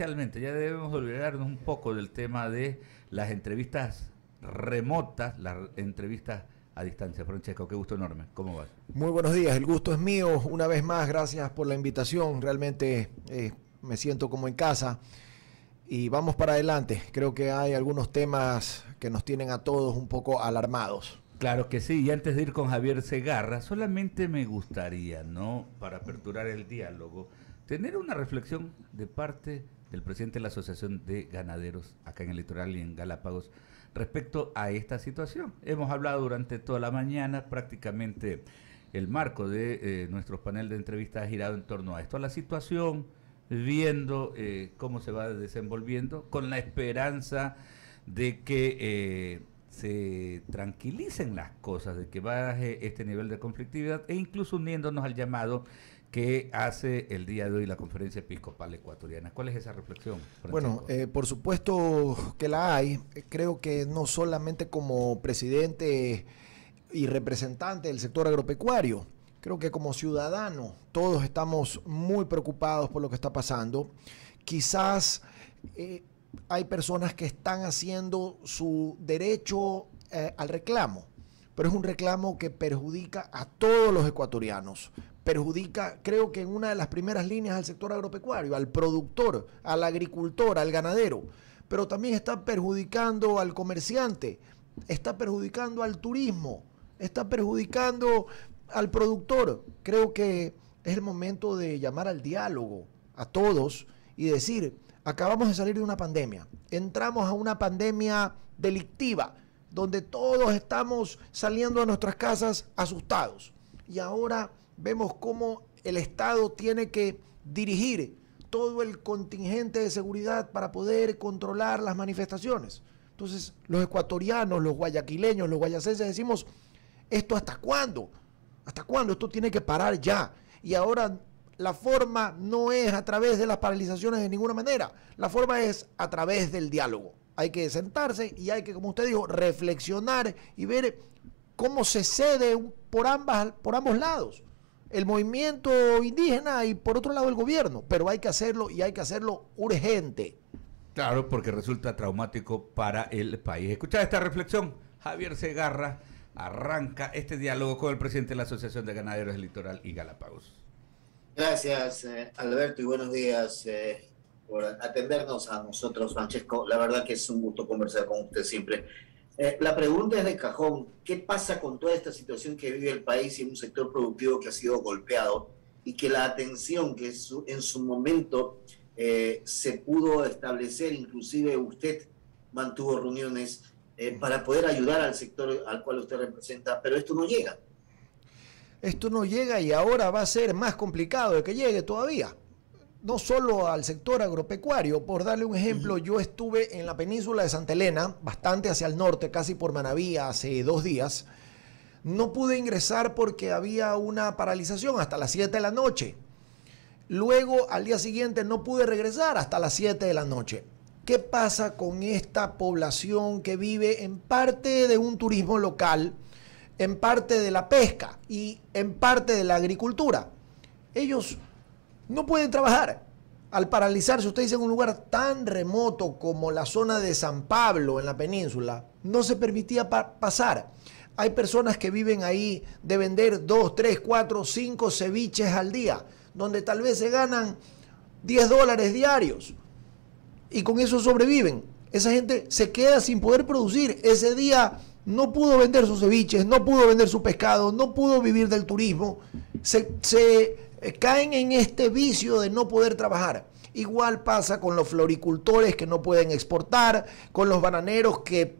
esencialmente, ya debemos olvidarnos un poco del tema de las entrevistas remotas, las entrevistas a distancia. Francesco, qué gusto enorme. ¿Cómo vas? Muy buenos días, el gusto es mío. Una vez más, gracias por la invitación. Realmente me siento como en casa y vamos para adelante. Creo que hay algunos temas que nos tienen a todos un poco alarmados. Claro que sí, y antes de ir con Javier Segarra, solamente me gustaría, ¿no?, para aperturar el diálogo, tener una reflexión de parte del presidente de la Asociación de Ganaderos acá en el litoral y en Galápagos respecto a esta situación. Hemos hablado durante toda la mañana, prácticamente el marco de nuestro panel de entrevistas ha girado en torno a esto, a la situación, viendo cómo se va desenvolviendo, con la esperanza de que se tranquilicen las cosas, de que baje este nivel de conflictividad e incluso uniéndonos al llamado que hace el día de hoy la Conferencia Episcopal Ecuatoriana. ¿Cuál es esa reflexión, Francisco? Bueno, por supuesto que la hay. Creo que no solamente como presidente y representante del sector agropecuario, creo que como ciudadano todos estamos muy preocupados por lo que está pasando. Quizás hay personas que están haciendo su derecho al reclamo, pero es un reclamo que perjudica a todos los ecuatorianos. Perjudica, creo que en una de las primeras líneas al sector agropecuario, al productor, al agricultor, al ganadero, pero también está perjudicando al comerciante, está perjudicando al turismo, está perjudicando al productor. Creo que es el momento de llamar al diálogo a todos y decir: acabamos de salir de una pandemia, entramos a una pandemia delictiva, donde todos estamos saliendo de nuestras casas asustados. Y ahora vemos cómo el Estado tiene que dirigir todo el contingente de seguridad para poder controlar las manifestaciones. Entonces, los ecuatorianos, los guayaquileños, los guayacenses decimos: ¿esto hasta cuándo? ¿Hasta cuándo? Esto tiene que parar ya. Y ahora la forma no es a través de las paralizaciones de ninguna manera. La forma es a través del diálogo. Hay que sentarse y hay que, como usted dijo, reflexionar y ver cómo se cede por ambos lados. El movimiento indígena y por otro lado el gobierno. Pero hay que hacerlo y hay que hacerlo urgente. Claro, porque resulta traumático para el país. Escucha esta reflexión. Javier Segarra arranca este diálogo con el presidente de la Asociación de Ganaderos del Litoral y Galápagos. Gracias, Alberto, y buenos días por atendernos a nosotros, Francesco. La verdad que es un gusto conversar con usted siempre. La pregunta es de cajón: ¿qué pasa con toda esta situación que vive el país y un sector productivo que ha sido golpeado y que la atención que en su momento se pudo establecer, inclusive usted mantuvo reuniones para poder ayudar al sector al cual usted representa, pero esto no llega? Esto no llega y ahora va a ser más complicado de que llegue todavía. No solo al sector agropecuario. Por darle un ejemplo, yo estuve en la península de Santa Elena, bastante hacia el norte, casi por Manaví, hace 2 días. No pude ingresar porque había una paralización hasta las 7 de la noche. Luego, al día siguiente, no pude regresar hasta las 7 de la noche. ¿Qué pasa con esta población que vive en parte de un turismo local, en parte de la pesca y en parte de la agricultura? Ellos no pueden trabajar. Al paralizarse, usted dice, en un lugar tan remoto como la zona de San Pablo, en la península, no se permitía pasar. Hay personas que viven ahí de vender 2, 3, 4, 5 ceviches al día, donde tal vez se ganan $10 diarios y con eso sobreviven. Esa gente se queda sin poder producir. Ese día no pudo vender sus ceviches, no pudo vender su pescado, no pudo vivir del turismo. Se caen en este vicio de no poder trabajar. Igual pasa con los floricultores que no pueden exportar, con los bananeros que,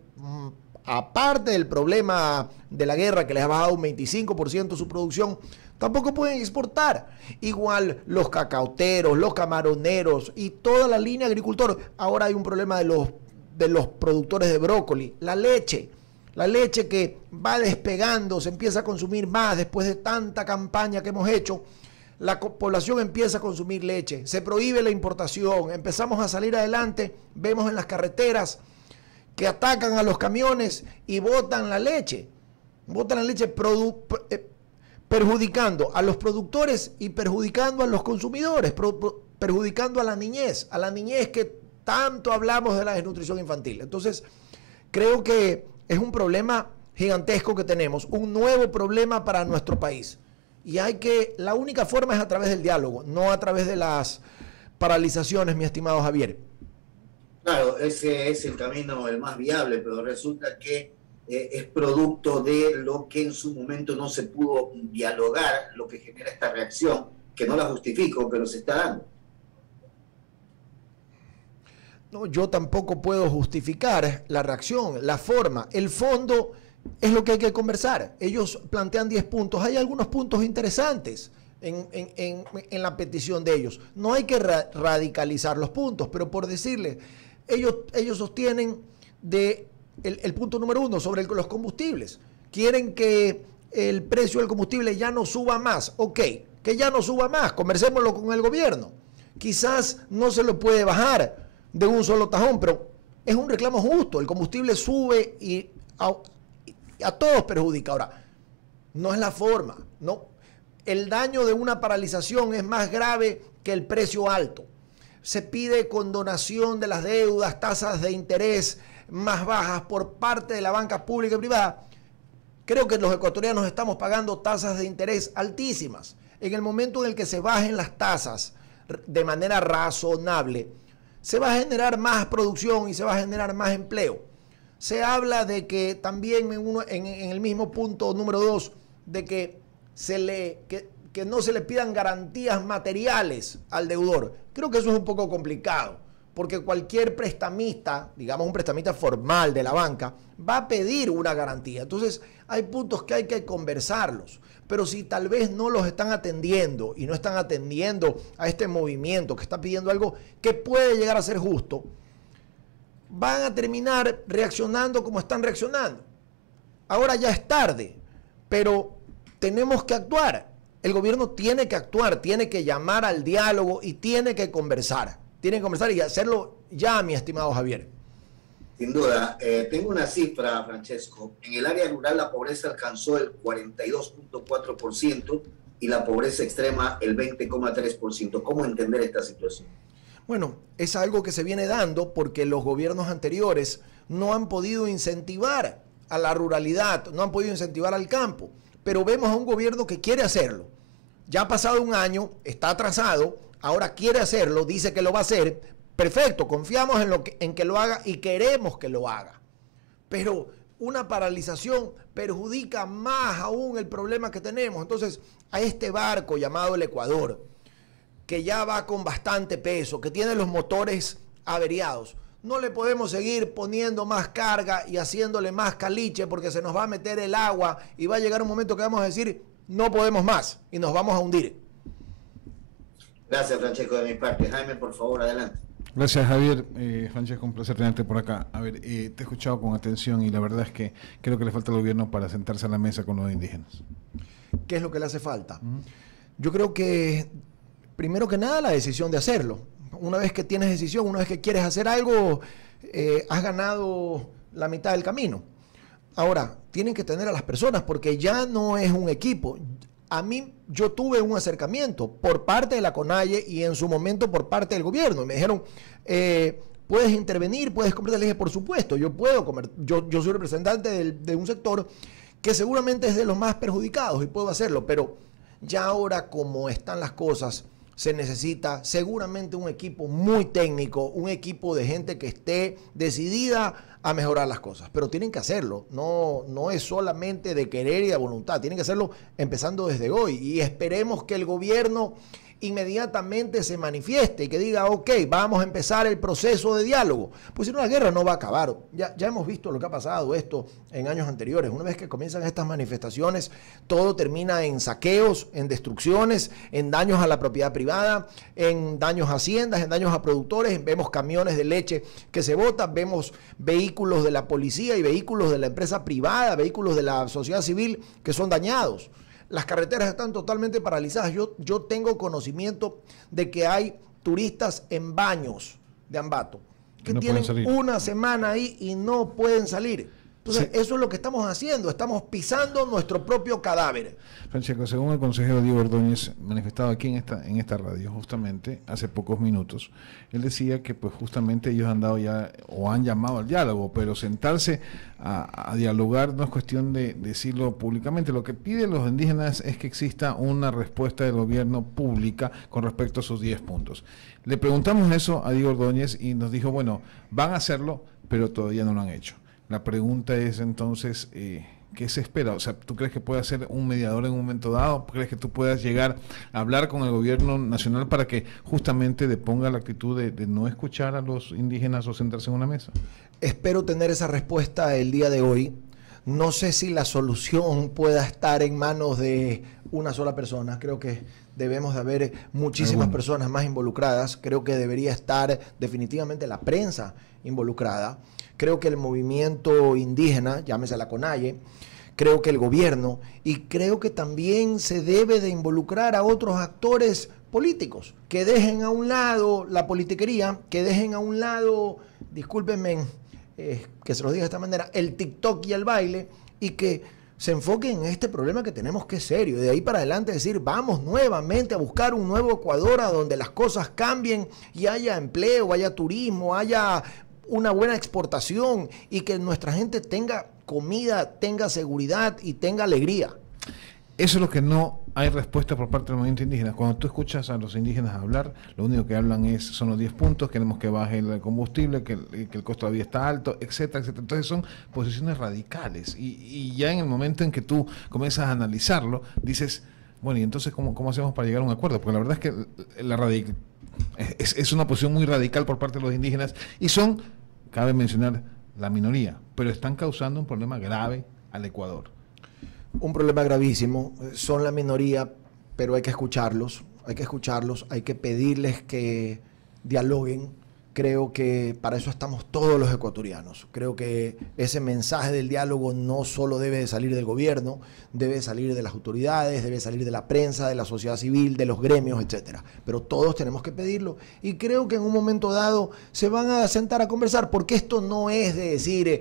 aparte del problema de la guerra que les ha bajado un 25% su producción, tampoco pueden exportar. Igual los cacauteros, los camaroneros y toda la línea agricultor. Ahora hay un problema de los productores de brócoli, la leche que va despegando, se empieza a consumir más después de tanta campaña que hemos hecho. La población empieza a consumir leche, se prohíbe la importación, empezamos a salir adelante, vemos en las carreteras que atacan a los camiones y botan la leche perjudicando a los productores y perjudicando a los consumidores, perjudicando a la niñez que tanto hablamos de la desnutrición infantil. Entonces, creo que es un problema gigantesco que tenemos, un nuevo problema para nuestro país. Y la única forma es a través del diálogo, no a través de las paralizaciones, mi estimado Javier. Claro, ese es el camino el más viable, pero resulta que es producto de lo que en su momento no se pudo dialogar, lo que genera esta reacción, que no la justifico, pero se está dando. No, yo tampoco puedo justificar la reacción, la forma, el fondo es lo que hay que conversar. Ellos plantean 10 puntos, hay algunos puntos interesantes en la petición de ellos. No hay que radicalizar los puntos, pero por decirles, ellos sostienen el punto número 1 sobre los combustibles. Quieren que el precio del combustible ya no suba más. Ok, que ya no suba más, conversémoslo con el gobierno. Quizás no se lo puede bajar de un solo tajón, pero es un reclamo justo. El combustible sube y a todos perjudica. Ahora, no es la forma, no. El daño de una paralización es más grave que el precio alto. Se pide condonación de las deudas, tasas de interés más bajas por parte de la banca pública y privada. Creo que los ecuatorianos estamos pagando tasas de interés altísimas. En el momento en el que se bajen las tasas de manera razonable, se va a generar más producción y se va a generar más empleo. Se habla de que también en el mismo punto número 2, de que no se le pidan garantías materiales al deudor. Creo que eso es un poco complicado, porque cualquier prestamista, digamos un prestamista formal de la banca, va a pedir una garantía. Entonces, hay puntos que hay que conversarlos. Pero si tal vez no los están atendiendo y no están atendiendo a este movimiento que está pidiendo algo que puede llegar a ser justo, van a terminar reaccionando como están reaccionando. Ahora ya es tarde, pero tenemos que actuar. El gobierno tiene que actuar, tiene que llamar al diálogo y tiene que conversar. Tiene que conversar y hacerlo ya, mi estimado Javier. Sin duda. Tengo una cifra, Francesco. En el área rural la pobreza alcanzó el 42.4% y la pobreza extrema el 20.3%. ¿Cómo entender esta situación? Bueno, es algo que se viene dando porque los gobiernos anteriores no han podido incentivar a la ruralidad, no han podido incentivar al campo, pero vemos a un gobierno que quiere hacerlo. Ya ha pasado un año, está atrasado, ahora quiere hacerlo, dice que lo va a hacer. Perfecto, confiamos en que lo haga y queremos que lo haga. Pero una paralización perjudica más aún el problema que tenemos. Entonces, a este barco llamado el Ecuador, que ya va con bastante peso, que tiene los motores averiados, no le podemos seguir poniendo más carga y haciéndole más caliche porque se nos va a meter el agua y va a llegar un momento que vamos a decir, no podemos más y nos vamos a hundir. Gracias, Francesco, de mi parte. Jaime, por favor, adelante. Gracias, Javier. Francesco, un placer tenerte por acá. A ver, te he escuchado con atención y la verdad es que creo que le falta al gobierno para sentarse a la mesa con los indígenas. ¿Qué es lo que le hace falta? Yo creo que, primero que nada, la decisión de hacerlo. Una vez que tienes decisión, una vez que quieres hacer algo, has ganado la mitad del camino. Ahora, tienen que tener a las personas porque ya no es un equipo. A mí, yo tuve un acercamiento por parte de la CONAIE y en su momento por parte del gobierno. Me dijeron, ¿puedes intervenir? ¿Puedes comer? Le dije, por supuesto, yo puedo comer. Yo soy representante de un sector que seguramente es de los más perjudicados y puedo hacerlo. Pero ya ahora, como están las cosas, se necesita seguramente un equipo muy técnico, un equipo de gente que esté decidida a mejorar las cosas, pero tienen que hacerlo, no es solamente de querer y de voluntad, tienen que hacerlo empezando desde hoy y esperemos que el gobierno inmediatamente se manifieste y que diga, ok, vamos a empezar el proceso de diálogo, pues si no la guerra no va a acabar. Ya hemos visto lo que ha pasado esto en años anteriores. Una vez que comienzan estas manifestaciones, todo termina en saqueos, en destrucciones, en daños a la propiedad privada, en daños a haciendas, en daños a productores. Vemos camiones de leche que se botan, vemos vehículos de la policía y vehículos de la empresa privada, vehículos de la sociedad civil que son dañados. Las carreteras están totalmente paralizadas. Yo tengo conocimiento de que hay turistas en Baños de Ambato que no tienen una semana ahí y no pueden salir. Entonces, Sí. eso es lo que estamos haciendo, estamos pisando nuestro propio cadáver. Francesco, según el consejero Diego Ordóñez, manifestado aquí en esta radio, justamente, hace pocos minutos, él decía que pues justamente ellos han dado ya, o han llamado al diálogo, pero sentarse a dialogar no es cuestión de decirlo públicamente. Lo que piden los indígenas es que exista una respuesta del gobierno pública con respecto a sus 10 puntos. Le preguntamos eso a Diego Ordóñez y nos dijo, bueno, van a hacerlo, pero todavía no lo han hecho. La pregunta es entonces, ¿qué se espera? O sea, ¿tú crees que puede ser un mediador en un momento dado? ¿Crees que tú puedas llegar a hablar con el gobierno nacional para que justamente deponga la actitud de no escuchar a los indígenas o sentarse en una mesa? Espero tener esa respuesta el día de hoy. No sé si la solución pueda estar en manos de una sola persona. Creo que debemos de haber muchísimas personas más involucradas. Creo que debería estar definitivamente la prensa involucrada. Creo que el movimiento indígena, llámese la CONAIE, creo que el gobierno, y creo que también se debe de involucrar a otros actores políticos, que dejen a un lado la politiquería, que dejen a un lado, discúlpenme que se los diga de esta manera, el TikTok y el baile, y que se enfoquen en este problema que tenemos, que es serio. De ahí para adelante decir, vamos nuevamente a buscar un nuevo Ecuador a donde las cosas cambien y haya empleo, haya turismo, haya una buena exportación y que nuestra gente tenga comida, tenga seguridad y tenga alegría. Eso es lo que no hay respuesta por parte del movimiento indígena. Cuando tú escuchas a los indígenas hablar, lo único que hablan son los 10 puntos, queremos que baje el combustible, que el costo todavía está alto, etcétera, etcétera. Entonces son posiciones radicales y ya en el momento en que tú comienzas a analizarlo, dices, bueno, ¿y entonces cómo hacemos para llegar a un acuerdo? Porque la verdad es que es una posición muy radical por parte de los indígenas y son, cabe mencionar, la minoría, pero están causando un problema grave al Ecuador. Un problema gravísimo, son la minoría, pero hay que escucharlos, hay que pedirles que dialoguen. Creo que para eso estamos todos los ecuatorianos. Creo que ese mensaje del diálogo no solo debe de salir del gobierno, debe salir de las autoridades, debe salir de la prensa, de la sociedad civil, de los gremios, etcétera. Pero todos tenemos que pedirlo y creo que en un momento dado se van a sentar a conversar, porque esto no es de decir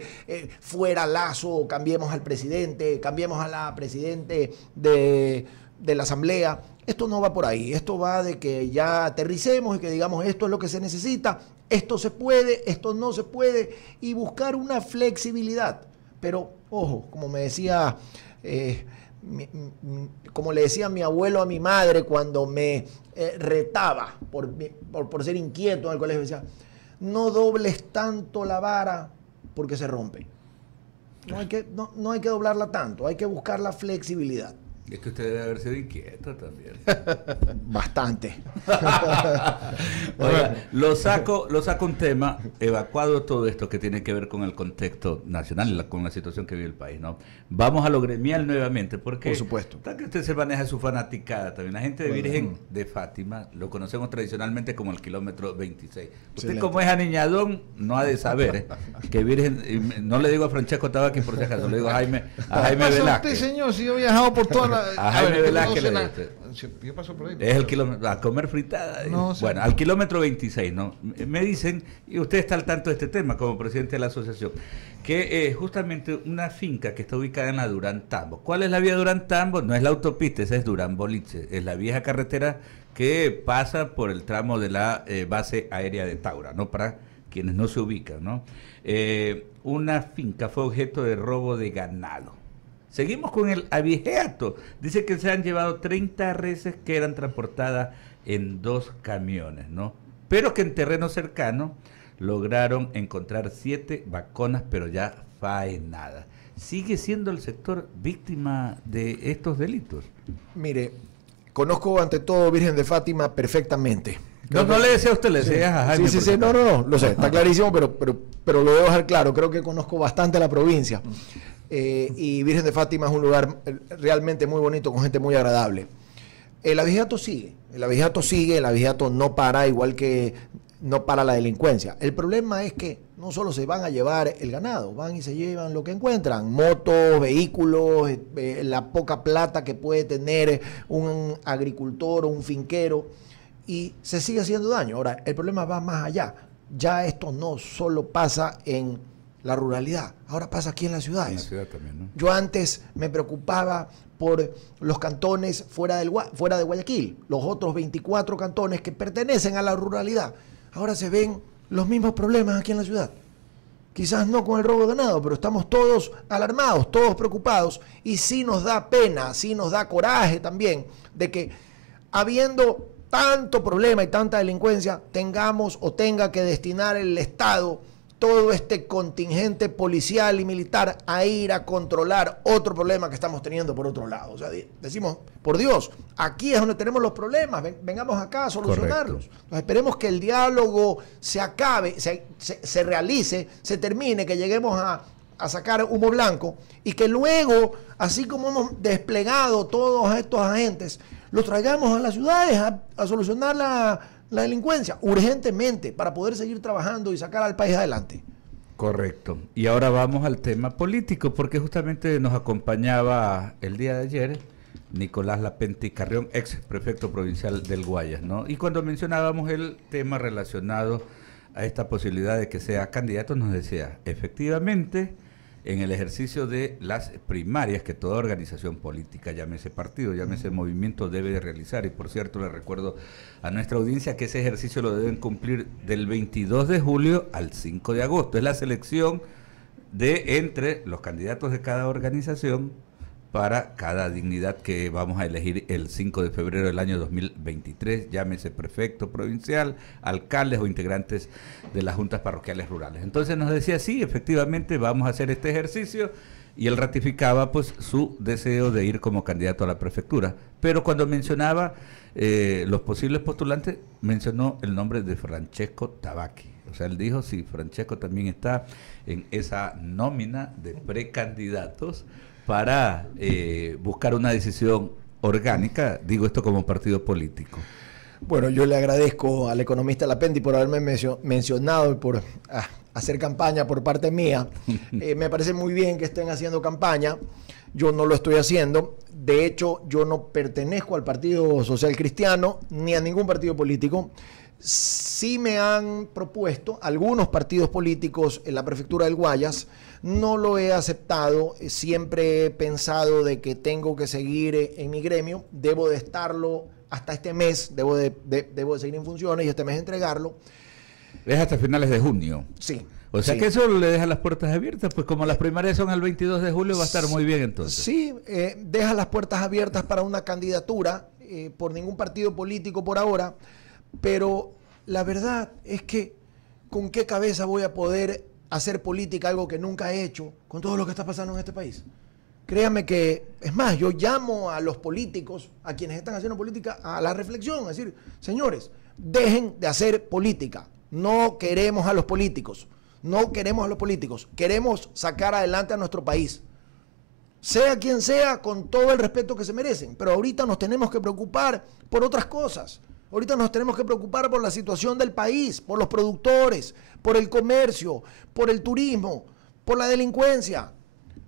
fuera Lazo, cambiemos al presidente, cambiemos a la presidente de la asamblea. Esto no va por ahí, esto va de que ya aterricemos y que digamos esto es lo que se necesita, esto se puede, esto no se puede, y buscar una flexibilidad. Pero, ojo, como me decía, como le decía mi abuelo a mi madre cuando me retaba por ser inquieto en el colegio, decía, no dobles tanto la vara porque se rompe. No hay que doblarla tanto, hay que buscar la flexibilidad. Es que usted debe haber sido inquieto también. Bastante. Oiga, lo saco un tema, evacuado todo esto que tiene que ver con el contexto nacional, con la situación que vive el país, ¿no? Vamos a lo gremial nuevamente, porque por supuesto, tal que usted se maneja su fanaticada también. La gente de Virgen de Fátima lo conocemos tradicionalmente como el kilómetro 26. Usted, excelente, como es aniñadón, no ha de saber que Virgen, no le digo a Francesco Tabaqui por si acaso, le digo a Jaime Velázquez. Usted, señor, si yo he viajado por toda la... A Jaime Velázquez le digo. Yo paso por ahí. Es el kilómetro, a comer fritada. No, sí. Bueno, al kilómetro 26, ¿no? Me dicen, y usted está al tanto de este tema como presidente de la asociación, que justamente una finca que está ubicada en la Durán Tambo. ¿Cuál es la vía Durán Tambo? No es la autopista, esa es Durán Boliche. Es la vieja carretera que pasa por el tramo de la base aérea de Taura, ¿no? Para quienes no se ubican, ¿no? Una finca fue objeto de robo de ganado. Seguimos con el abigeato. Dice que se han llevado 30 reses que eran transportadas en 2 camiones, ¿no? Pero que en terreno cercano lograron encontrar 7 vaconas, pero ya faenadas. ¿Sigue siendo el sector víctima de estos delitos? Mire, conozco ante todo Virgen de Fátima perfectamente. No le decía a usted, le decía a Jaime. Sí, no, lo sé, está clarísimo, pero lo debo dejar claro. Creo que conozco bastante la provincia. Y Virgen de Fátima es un lugar realmente muy bonito, con gente muy agradable. El abigeato sigue, el abigeato no para, igual que no para la delincuencia. El problema es que no solo se van a llevar el ganado, van y se llevan lo que encuentran, motos, vehículos, la poca plata que puede tener un agricultor o un finquero, y se sigue haciendo daño. Ahora, el problema va más allá. Ya esto no solo pasa en la ruralidad. Ahora pasa aquí en las ciudades. En la ciudad también, ¿no? Yo antes me preocupaba por los cantones fuera de Guayaquil, los otros 24 cantones que pertenecen a la ruralidad. Ahora se ven los mismos problemas aquí en la ciudad. Quizás no con el robo de ganado, pero estamos todos alarmados, todos preocupados, y sí nos da pena, sí nos da coraje también de que habiendo tanto problema y tanta delincuencia, tengamos o tenga que destinar el Estado todo este contingente policial y militar a ir a controlar otro problema que estamos teniendo por otro lado. O sea, decimos, por Dios, aquí es donde tenemos los problemas, vengamos acá a solucionarlos. Entonces, esperemos que el diálogo se acabe, se realice, se termine, que lleguemos a sacar humo blanco y que luego, así como hemos desplegado todos estos agentes, los traigamos a las ciudades a solucionar la delincuencia urgentemente para poder seguir trabajando y sacar al país adelante. Correcto. Y ahora vamos al tema político, porque justamente nos acompañaba el día de ayer Nicolás Lapenti Carrión, ex prefecto provincial del Guayas, ¿no? Y cuando mencionábamos el tema relacionado a esta posibilidad de que sea candidato, nos decía, efectivamente, en el ejercicio de las primarias que toda organización política, llámese partido, llámese movimiento, debe de realizar. Y por cierto, le recuerdo a nuestra audiencia que ese ejercicio lo deben cumplir del 22 de julio al 5 de agosto. Es la selección de entre los candidatos de cada organización para cada dignidad que vamos a elegir el 5 de febrero del año 2023, llámese prefecto provincial, alcaldes o integrantes de las juntas parroquiales rurales. Entonces nos decía, sí, efectivamente vamos a hacer este ejercicio, y él ratificaba pues su deseo de ir como candidato a la prefectura. Pero cuando mencionaba los posibles postulantes, mencionó el nombre de Francesco Tabacchi. O sea, él dijo, sí, Francesco también está en esa nómina de precandidatos para buscar una decisión orgánica, digo esto como partido político. Bueno, yo le agradezco al economista Lapenti por haberme mencionado y por hacer campaña por parte mía. Me parece muy bien que estén haciendo campaña. Yo no lo estoy haciendo. De hecho, yo no pertenezco al Partido Social Cristiano ni a ningún partido político. Sí me han propuesto algunos partidos políticos en la prefectura del Guayas. No lo he aceptado, siempre he pensado de que tengo que seguir en mi gremio, debo de estarlo hasta este mes, debo de seguir en funciones y este mes entregarlo. Es hasta finales de junio. Sí. O sea sí. que eso le deja las puertas abiertas, pues como las primarias son el 22 de julio va a estar muy bien entonces. Sí, deja las puertas abiertas para una candidatura por ningún partido político por ahora, pero la verdad es que ¿con qué cabeza voy a poder hacer política, algo que nunca he hecho, con todo lo que está pasando en este país? Créanme que, es más, yo llamo a los políticos, a quienes están haciendo política, a la reflexión, a decir, señores, dejen de hacer política. No queremos a los políticos, queremos sacar adelante a nuestro país. Sea quien sea, con todo el respeto que se merecen, pero ahorita nos tenemos que preocupar por otras cosas. Ahorita nos tenemos que preocupar por la situación del país, por los productores, por el comercio, por el turismo, por la delincuencia.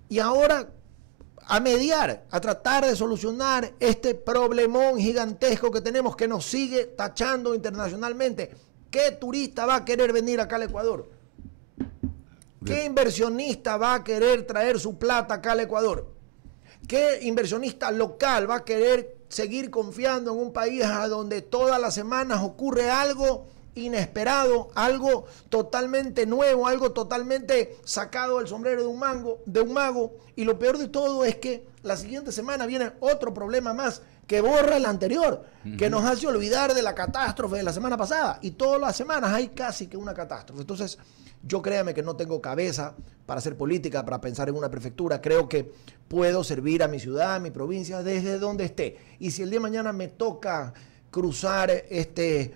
Y ahora a mediar, a tratar de solucionar este problemón gigantesco que tenemos que nos sigue tachando internacionalmente. ¿Qué turista va a querer venir acá al Ecuador? ¿Qué inversionista va a querer traer su plata acá al Ecuador? ¿Qué inversionista local va a querer seguir confiando en un país a donde todas las semanas ocurre algo inesperado, algo totalmente nuevo, algo totalmente sacado del sombrero de un mago? Y lo peor de todo es que la siguiente semana viene otro problema más que borra el anterior, que nos hace olvidar de la catástrofe de la semana pasada. Y todas las semanas hay casi que una catástrofe. Entonces, yo créame que no tengo cabeza para hacer política, para pensar en una prefectura. Creo que puedo servir a mi ciudad, a mi provincia, desde donde esté. Y si el día de mañana me toca cruzar este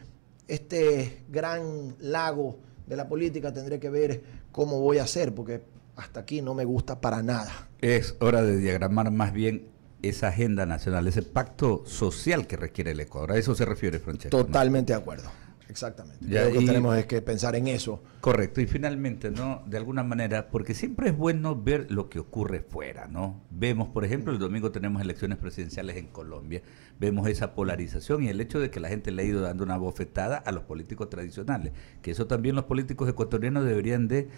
gran lago de la política, tendré que ver cómo voy a hacer, porque hasta aquí no me gusta para nada. Es hora de diagramar más bien esa agenda nacional, ese pacto social que requiere el Ecuador. A eso se refiere, Francesco. Totalmente de acuerdo. Exactamente. Ya, Creo que y- tenemos es que pensar en eso. Correcto, y finalmente, ¿no? De alguna manera, porque siempre es bueno ver lo que ocurre fuera, ¿no? Vemos, por ejemplo, el domingo tenemos elecciones presidenciales en Colombia, vemos esa polarización y el hecho de que la gente le ha ido dando una bofetada a los políticos tradicionales, que eso también los políticos ecuatorianos deberían de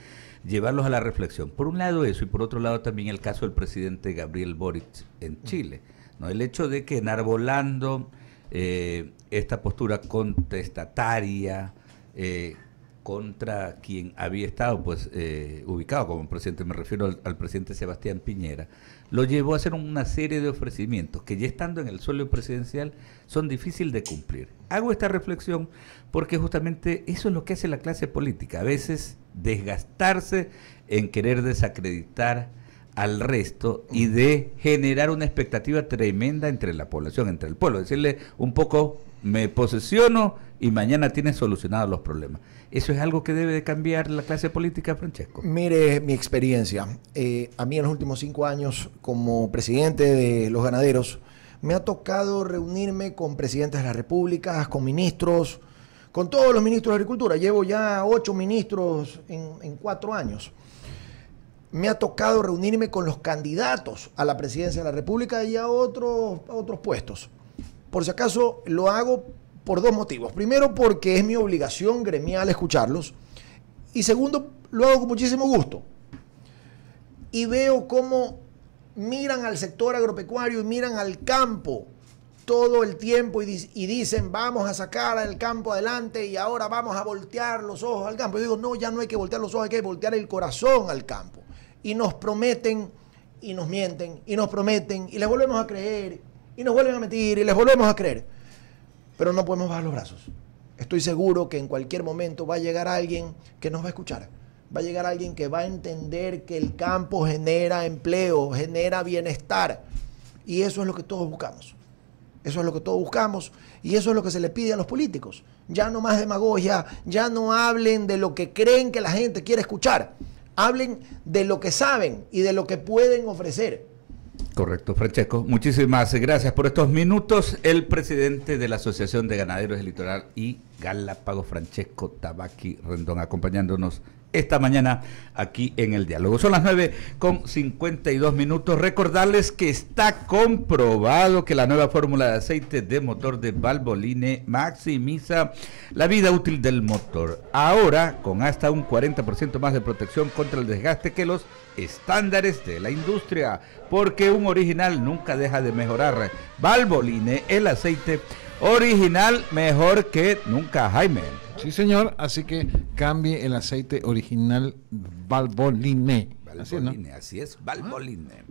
llevarlos a la reflexión. Por un lado eso, y por otro lado también el caso del presidente Gabriel Boric en Chile, ¿no? El hecho de que enarbolando esta postura contestataria, contra quien había estado pues ubicado como presidente, me refiero al presidente Sebastián Piñera, lo llevó a hacer una serie de ofrecimientos que ya estando en el suelo presidencial son difíciles de cumplir. Hago esta reflexión porque justamente eso es lo que hace la clase política, a veces desgastarse en querer desacreditar al resto y de generar una expectativa tremenda entre la población, entre el pueblo, decirle un poco, me posesiono y mañana tienes solucionados los problemas. ¿Eso es algo que debe de cambiar la clase política, Francesco? Mire mi experiencia. A mí en los últimos 5 años como presidente de los ganaderos me ha tocado reunirme con presidentes de la República, con ministros, con todos los ministros de Agricultura. Llevo ya 8 ministros en 4 años. Me ha tocado reunirme con los candidatos a la presidencia de la República y a otros puestos. Por si acaso lo hago por 2 motivos. Primero, porque es mi obligación gremial escucharlos. Y segundo, lo hago con muchísimo gusto. Y veo cómo miran al sector agropecuario y miran al campo todo el tiempo y dicen, vamos a sacar al campo adelante y ahora vamos a voltear los ojos al campo. Yo digo, no, ya no hay que voltear los ojos, hay que voltear el corazón al campo. Y nos prometen y nos mienten y nos prometen y les volvemos a creer y nos vuelven a mentir y les volvemos a creer. Pero no podemos bajar los brazos. Estoy seguro que en cualquier momento va a llegar alguien que nos va a escuchar. Va a llegar alguien que va a entender que el campo genera empleo, genera bienestar. Y eso es lo que todos buscamos. Eso es lo que todos buscamos y eso es lo que se le pide a los políticos. Ya no más demagogia, ya no hablen de lo que creen que la gente quiere escuchar. Hablen de lo que saben y de lo que pueden ofrecer. Correcto, Francesco. Muchísimas gracias por estos minutos. El presidente de la Asociación de Ganaderos del Litoral y Galápagos, Francesco Tabaqui Rendón, acompañándonos esta mañana aquí en el diálogo. Son las 9:52. Recordarles que está comprobado que la nueva fórmula de aceite de motor de Valvoline maximiza la vida útil del motor. Ahora con hasta un 40% más de protección contra el desgaste que los estándares de la industria, porque un original nunca deja de mejorar. Valvoline, el aceite original mejor que nunca, Jaime. Sí, señor, así que cambie el aceite original Valvoline. Valvoline, así es, Valvoline.